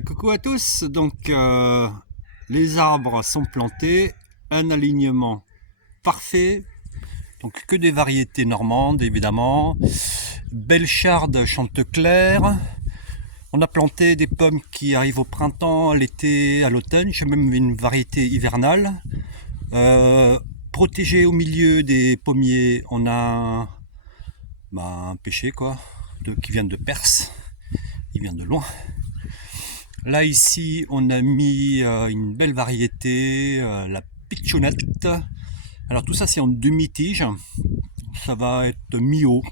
Coucou à tous, les arbres sont plantés, un alignement parfait, donc que des variétés normandes évidemment, Bellecharde Chantecler, on a planté des pommes qui arrivent au printemps, à l'été, à l'automne, j'ai même une variété hivernale. Protégé au milieu des pommiers, on a un pêcher quoi, qui vient de Perse, il vient de loin. Là ici on a mis une belle variété, la pitchounette. Alors tout ça c'est en demi-tige, ça va être mi-haut.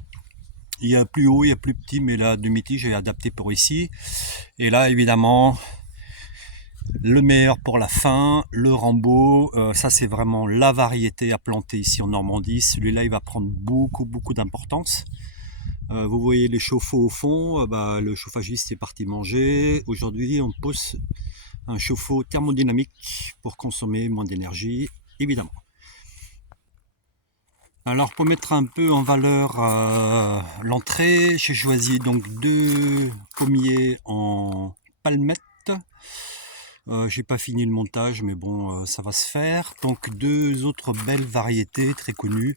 Il y a plus haut, il y a plus petit, mais la demi-tige est adaptée pour ici. Et là évidemment le meilleur pour la fin, le Rambo. Ça c'est vraiment la variété à planter ici en Normandie. Celui-là il va prendre beaucoup d'importance. Vous voyez les chauffe-eau au fond, le chauffagiste est parti manger. Aujourd'hui on pose un chauffe-eau thermodynamique pour consommer moins d'énergie, évidemment. Alors pour mettre un peu en valeur l'entrée, j'ai choisi donc deux pommiers en palmette. J'ai pas fini le montage, mais bon, ça va se faire. Donc deux autres belles variétés très connues.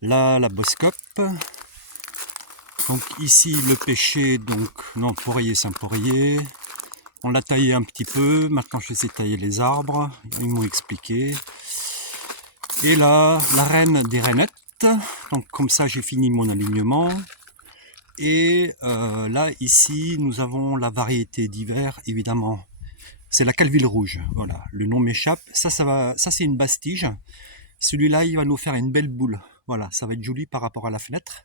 Là, la Boskop. Donc ici le pêcher, donc non, poirier, c'est un poirier. On l'a taillé un petit peu, maintenant je sais tailler les arbres, ils m'ont expliqué. Et là, la reine des rainettes, donc comme ça j'ai fini mon alignement. Et là, ici, nous avons la variété d'hiver, évidemment. C'est la Calville rouge, voilà, le nom m'échappe. Ça c'est une basse tige. Celui-là, il va nous faire une belle boule. Voilà, ça va être joli par rapport à la fenêtre.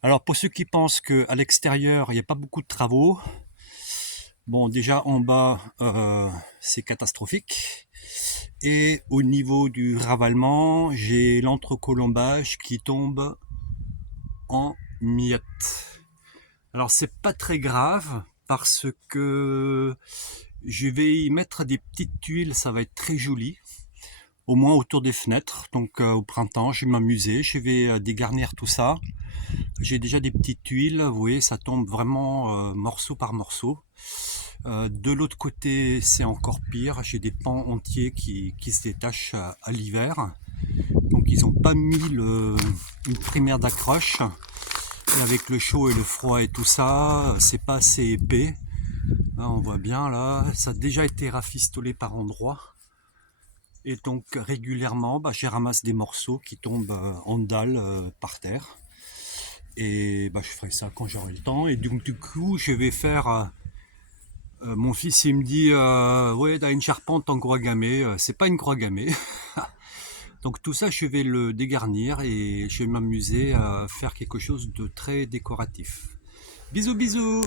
Alors pour ceux qui pensent qu'à l'extérieur, il n'y a pas beaucoup de travaux, bon déjà en bas, c'est catastrophique. Et au niveau du ravalement, j'ai l'entrecolombage qui tombe en miettes. Alors c'est pas très grave parce que je vais y mettre des petites tuiles, ça va être très joli. Au moins autour des fenêtres, donc au printemps, je vais m'amuser, je vais dégarnir tout ça. J'ai déjà des petites tuiles, vous voyez, ça tombe vraiment morceau par morceau. De l'autre côté, c'est encore pire, j'ai des pans entiers qui se détachent à l'hiver. Donc ils n'ont pas mis une primaire d'accroche. Et avec le chaud et le froid et tout ça, c'est pas assez épais. Là, on voit bien, là, ça a déjà été rafistolé par endroits. Et donc régulièrement, je ramasse des morceaux qui tombent en dalle par terre. Et je ferai ça quand j'aurai le temps. Et donc du coup, je vais faire... mon fils, il me dit, ouais, t'as une charpente en croix gammée. C'est pas une croix gammée. Donc tout ça, je vais le dégarnir et je vais m'amuser à faire quelque chose de très décoratif. Bisous, bisous!